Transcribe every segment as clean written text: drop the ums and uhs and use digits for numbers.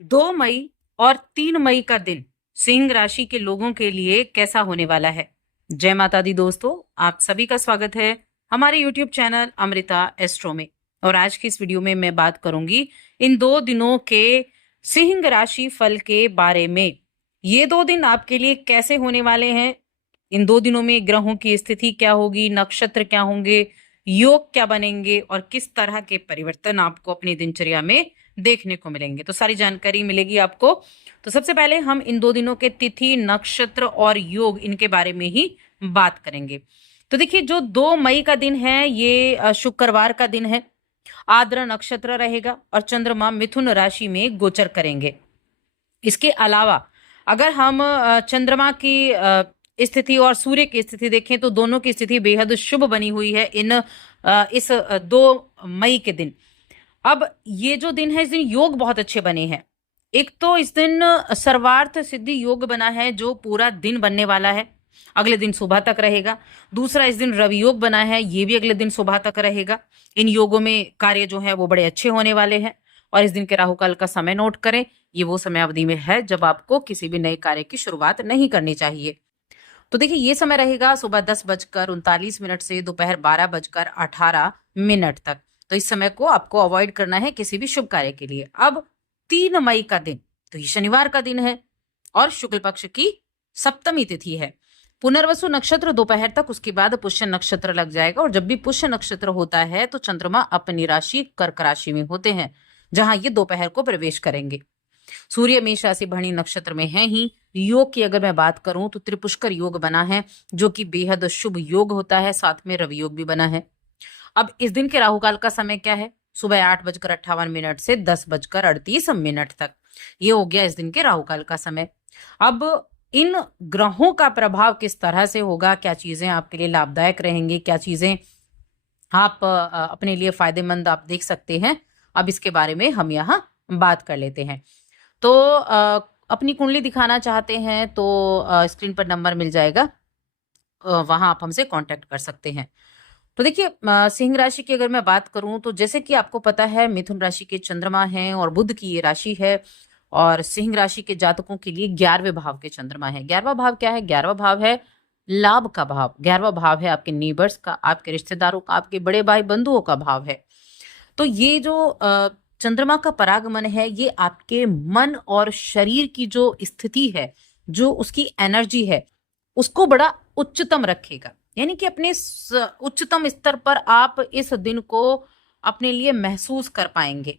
2 मई और 3 मई का दिन सिंह राशि के लोगों के लिए कैसा होने वाला है। जय माता दी दोस्तों, आप सभी का स्वागत है हमारे YouTube चैनल अमृता एस्ट्रो में। और आज की इस वीडियो में मैं बात करूंगी इन 2 दिनों के सिंह राशि फल के बारे में। ये 2 दिन आपके लिए कैसे होने वाले हैं, इन 2 दिनों में ग्रहों की स्थिति क्या होगी, नक्षत्र क्या होंगे, योग क्या बनेंगे और किस तरह के परिवर्तन आपको अपनी दिनचर्या में देखने को मिलेंगे, तो सारी जानकारी मिलेगी आपको। तो सबसे पहले हम इन 2 दिनों के तिथि, नक्षत्र और योग इनके बारे में ही बात करेंगे। तो देखिए, जो 2 मई का दिन है ये शुक्रवार का दिन है। आर्द्रा नक्षत्र रहेगा और चंद्रमा मिथुन राशि में गोचर करेंगे। इसके अलावा अगर हम चंद्रमा की स्थिति और सूर्य की स्थिति देखें तो दोनों की स्थिति बेहद शुभ बनी हुई है इस 2 मई के दिन। अब ये जो दिन है, इस दिन योग बहुत अच्छे बने हैं। एक तो इस दिन सर्वार्थ सिद्धि योग बना है जो पूरा दिन बनने वाला है, अगले दिन सुबह तक रहेगा। दूसरा, इस दिन रवि योग बना है, ये भी अगले दिन सुबह तक रहेगा। इन योगों में कार्य जो है वो बड़े अच्छे होने वाले हैं। और इस दिन के राहु काल का समय नोट करें, ये वो समय अवधि में है जब आपको किसी भी नए कार्य की शुरुआत नहीं करनी चाहिए। तो देखिए, ये समय रहेगा सुबह 10:39 से दोपहर 12:18 तक। तो इस समय को आपको अवॉइड करना है किसी भी शुभ कार्य के लिए। अब 3 मई का दिन, तो ये शनिवार का दिन है और शुक्ल पक्ष की सप्तमी तिथि है। पुनर्वसु नक्षत्र दोपहर तक, उसके बाद पुष्य नक्षत्र लग जाएगा। और जब भी पुष्य नक्षत्र होता है तो चंद्रमा अपनी राशि कर्क राशि में होते हैं, जहां ये दोपहर को प्रवेश करेंगे। सूर्य मेष राशि भरणी नक्षत्र में है ही। योग की अगर मैं बात करूं तो त्रिपुष्कर योग बना है जो कि बेहद शुभ योग होता है, साथ में रवि योग भी बना है। अब इस दिन के राहु काल का समय क्या है? सुबह 8:58 से 10:38 तक। ये हो गया इस दिन के राहु काल का समय। अब इन ग्रहों का प्रभाव किस तरह से होगा, क्या चीजें आपके लिए लाभदायक रहेंगी, क्या चीजें आप अपने लिए फायदेमंद आप देख सकते हैं, अब इसके बारे में हम यहाँ बात कर लेते हैं। तो अपनी कुंडली दिखाना चाहते हैं तो स्क्रीन पर नंबर मिल जाएगा, वहां आप हमसे कांटेक्ट कर सकते हैं। तो देखिए, सिंह राशि की अगर मैं बात करूं तो जैसे कि आपको पता है मिथुन राशि के चंद्रमा हैं और बुध की ये राशि है। और सिंह राशि के जातकों के लिए 11वें भाव के चंद्रमा है। 11वां भाव क्या है? 11वां भाव है लाभ का भाव। 11वां भाव है आपके नेबर्स का, आपके रिश्तेदारों का, आपके बड़े भाई बंधुओं का भाव है। तो ये जो चंद्रमा का परागमन है, ये आपके मन और शरीर की जो स्थिति है, जो उसकी एनर्जी है, उसको बड़ा उच्चतम रखेगा। यानी कि अपने उच्चतम स्तर पर आप इस दिन को अपने लिए महसूस कर पाएंगे।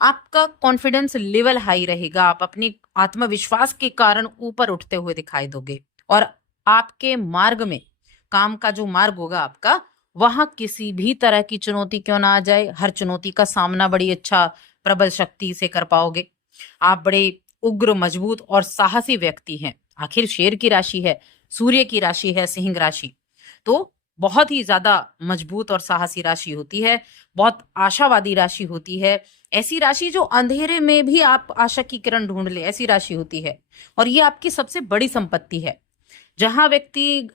आपका कॉन्फिडेंस लेवल हाई रहेगा, आप अपनी आत्मविश्वास के कारण ऊपर उठते हुए दिखाई दोगे। और आपके मार्ग में, काम का जो मार्ग होगा आपका, वहां किसी भी तरह की चुनौती क्यों ना आ जाए, हर चुनौती का सामना बड़ी अच्छा प्रबल शक्ति से कर पाओगे। आप बड़े उग्र, मजबूत और साहसी व्यक्ति हैं। आखिर शेर की राशि है, सूर्य की राशि है सिंह राशि, तो बहुत ही ज्यादा मजबूत और साहसी राशि होती है, बहुत आशावादी राशि होती है। ऐसी राशि जो अंधेरे में भी आप आशा की किरण ढूंढ ले, ऐसी राशि होती है। और ये आपकी सबसे बड़ी संपत्ति है। जहां व्यक्ति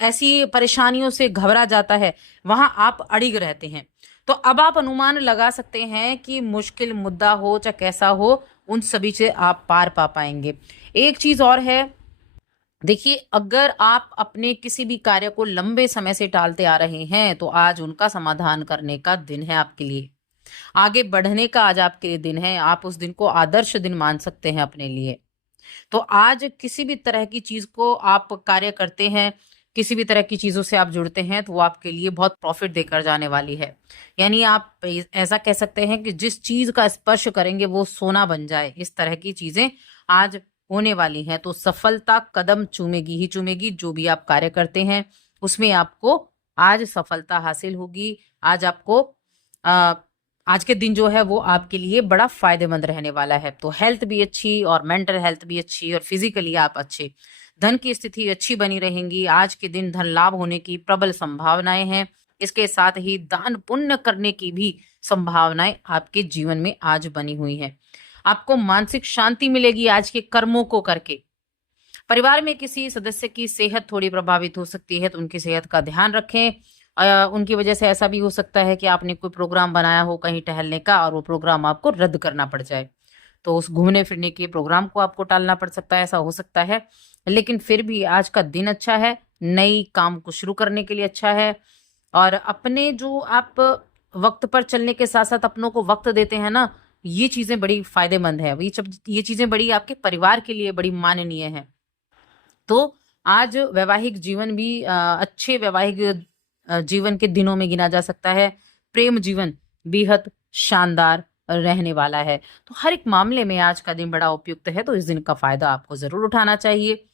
ऐसी परेशानियों से घबरा जाता है, वहां आप अड़िग रहते हैं। तो अब आप अनुमान लगा सकते हैं कि मुश्किल मुद्दा हो चाहे कैसा हो, उन सभी से आप पार पा पाएंगे। एक चीज और है, देखिए, अगर आप अपने किसी भी कार्य को लंबे समय से टालते आ रहे हैं तो आज उनका समाधान करने का दिन है आपके लिए। आगे बढ़ने का आज आपके लिए दिन है। आप उस दिन को आदर्श दिन मान सकते हैं अपने लिए। तो आज किसी भी तरह की चीज को आप कार्य करते हैं, किसी भी तरह की चीजों से आप जुड़ते हैं, तो वो आपके लिए बहुत प्रॉफिट देकर जाने वाली है। यानी आप ऐसा कह सकते हैं कि जिस चीज का स्पर्श करेंगे वो सोना बन जाए, इस तरह की चीजें आज होने वाली हैं। तो सफलता कदम चूमेगी ही चूमेगी। जो भी आप कार्य करते हैं उसमें आपको आज सफलता हासिल होगी। आज आपको आज के दिन जो है वो आपके लिए बड़ा फायदेमंद रहने वाला है। तो हेल्थ भी अच्छी और मेंटल हेल्थ भी अच्छी और फिजिकली आप अच्छे, धन की स्थिति अच्छी बनी रहेंगी। आज के दिन धन लाभ होने की प्रबल संभावनाएं हैं। इसके साथ ही दान पुण्य करने की भी संभावनाएं आपके जीवन में आज बनी हुई हैं। आपको मानसिक शांति मिलेगी आज के कर्मों को करके। परिवार में किसी सदस्य की सेहत थोड़ी प्रभावित हो सकती है, तो उनकी सेहत का ध्यान रखें। उनकी वजह से ऐसा भी हो सकता है कि आपने कोई प्रोग्राम बनाया हो कहीं टहलने का और वो प्रोग्राम आपको रद्द करना पड़ जाए। तो उस घूमने फिरने के प्रोग्राम को आपको टालना पड़ सकता है, ऐसा हो सकता है। लेकिन फिर भी आज का दिन अच्छा है, नई काम को शुरू करने के लिए अच्छा है। और अपने जो आप वक्त पर चलने के साथ साथ अपनों को वक्त देते हैं ना, ये चीजें बड़ी फायदेमंद है। ये चीजें बड़ी आपके परिवार के लिए बड़ी माननीय है। तो आज वैवाहिक जीवन भी अच्छे वैवाहिक जीवन के दिनों में गिना जा सकता है। प्रेम जीवन बेहद शानदार रहने वाला है। तो हर एक मामले में आज का दिन बड़ा उपयुक्त है, तो इस दिन का फायदा आपको जरूर उठाना चाहिए।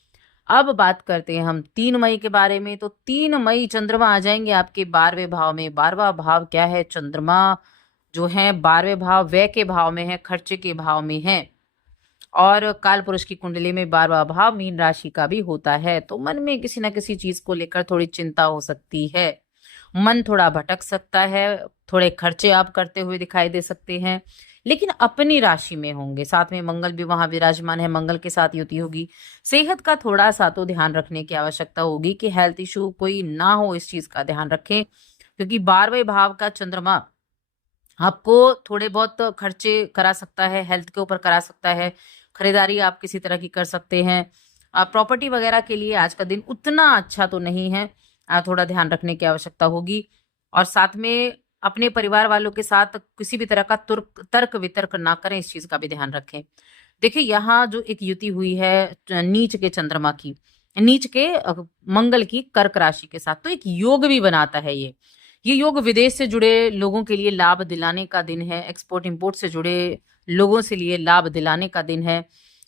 अब बात करते हैं हम 3 मई के बारे में। तो 3 मई चंद्रमा आ जाएंगे आपके 12वें भाव में। 12वां भाव क्या है? चंद्रमा जो है 12वें भाव व्यय के भाव में है, खर्चे के भाव में है। और काल पुरुष की कुंडली में 12वां भाव मीन राशि का भी होता है। तो मन में किसी ना किसी चीज को लेकर थोड़ी चिंता हो सकती है, मन थोड़ा भटक सकता है, थोड़े खर्चे आप करते हुए दिखाई दे सकते हैं, लेकिन अपनी राशि में होंगे। साथ में मंगल भी वहां विराजमान है, मंगल के साथ युति होगी। सेहत का थोड़ा सा तो ध्यान रखने की आवश्यकता होगी कि हेल्थ इशू कोई ना हो, इस चीज का ध्यान रखें। क्योंकि 12वें भाव का चंद्रमा आपको थोड़े बहुत खर्चे करा सकता है, हेल्थ के ऊपर करा सकता है। खरीदारी आप किसी तरह की कर सकते हैं। प्रॉपर्टी वगैरह के लिए आज का दिन उतना अच्छा तो नहीं है, थोड़ा ध्यान रखने की आवश्यकता होगी। और साथ में अपने परिवार वालों के साथ किसी भी तरह का तर्क वितर्क ना करें, इस चीज का भी ध्यान रखें। देखिए यहाँ जो एक युति हुई है नीच के चंद्रमा की, नीच के मंगल की कर्क राशि के साथ, तो एक योग भी बनाता है ये योग विदेश से जुड़े लोगों के लिए लाभ दिलाने का दिन है। एक्सपोर्ट इंपोर्ट से जुड़े लोगों से लिए लाभ दिलाने का दिन है।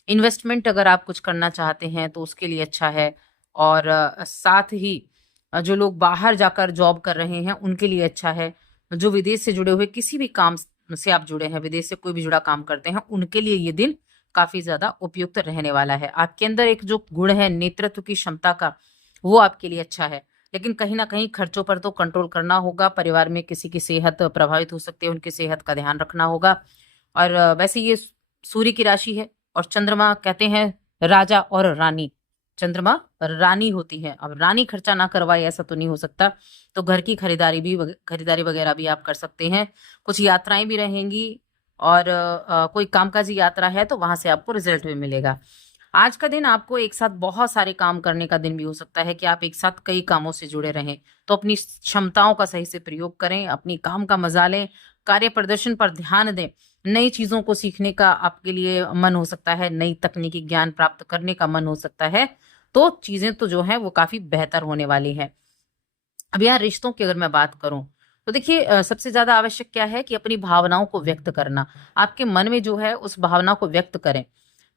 इन्वेस्टमेंट अगर आप कुछ करना चाहते हैं तो उसके लिए अच्छा है। और साथ ही जो लोग बाहर जाकर जॉब कर रहे हैं उनके लिए अच्छा है। जो विदेश से जुड़े हुए किसी भी काम से आप जुड़े हैं, विदेश से कोई भी जुड़ा काम करते हैं, उनके लिए ये दिन काफी ज्यादा उपयुक्त रहने वाला है। आपके अंदर एक जो गुण है नेतृत्व की क्षमता का, वो आपके लिए अच्छा है। लेकिन कहीं ना कहीं खर्चों पर तो कंट्रोल करना होगा। परिवार में किसी की सेहत प्रभावित हो सकती है, उनकी सेहत का ध्यान रखना होगा। और वैसे ये सूर्य की राशि है और चंद्रमा कहते हैं राजा और रानी। चंद्रमा रानी होती है, अब रानी खर्चा ना करवाए ऐसा तो नहीं हो सकता। तो घर की खरीदारी वगैरह भी आप कर सकते हैं। कुछ यात्राएं भी रहेंगी और कोई कामकाजी यात्रा है तो वहां से आपको रिजल्ट भी मिलेगा। आज का दिन आपको एक साथ बहुत सारे काम करने का दिन भी हो सकता है कि आप एक साथ कई कामों से जुड़े रहें। तो अपनी क्षमताओं का सही से प्रयोग करें, अपनी काम का मजा लें, कार्य प्रदर्शन पर ध्यान दें। नई चीजों को सीखने का आपके लिए मन हो सकता है, नई तकनीकी ज्ञान प्राप्त करने का मन हो सकता है। तो चीजें तो जो है वो काफी बेहतर होने वाली है। अब यहाँ रिश्तों की अगर मैं बात करूं तो देखिए सबसे ज्यादा आवश्यक क्या है कि अपनी भावनाओं को व्यक्त करना। आपके मन में जो है उस भावना को व्यक्त करें,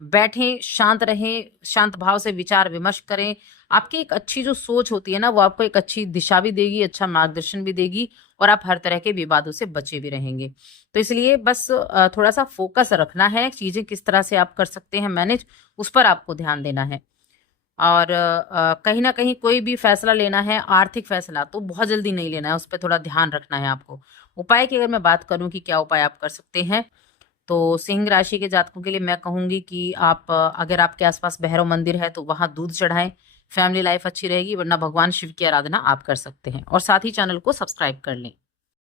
बैठें, शांत रहें, शांत भाव से विचार विमर्श करें। आपकी एक अच्छी जो सोच होती है ना, वो आपको एक अच्छी दिशा भी देगी, अच्छा मार्गदर्शन भी देगी, और आप हर तरह के विवादों से बचे भी रहेंगे। तो इसलिए बस थोड़ा सा फोकस रखना है, चीजें किस तरह से आप कर सकते हैं मैनेज, उस पर आपको ध्यान देना है। और कहीं ना कहीं कोई भी फैसला लेना है, आर्थिक फैसला, तो बहुत जल्दी नहीं लेना है, उस पर थोड़ा ध्यान रखना है आपको। उपाय की अगर मैं बात करूं कि क्या उपाय आप कर सकते हैं, तो सिंह राशि के जातकों के लिए मैं कहूंगी कि आप अगर आपके आसपास भैरव मंदिर है तो वहां दूध चढ़ाएं, फैमिली लाइफ अच्छी रहेगी। वरना भगवान शिव की आराधना आप कर सकते हैं। और साथ ही चैनल को सब्सक्राइब कर लें।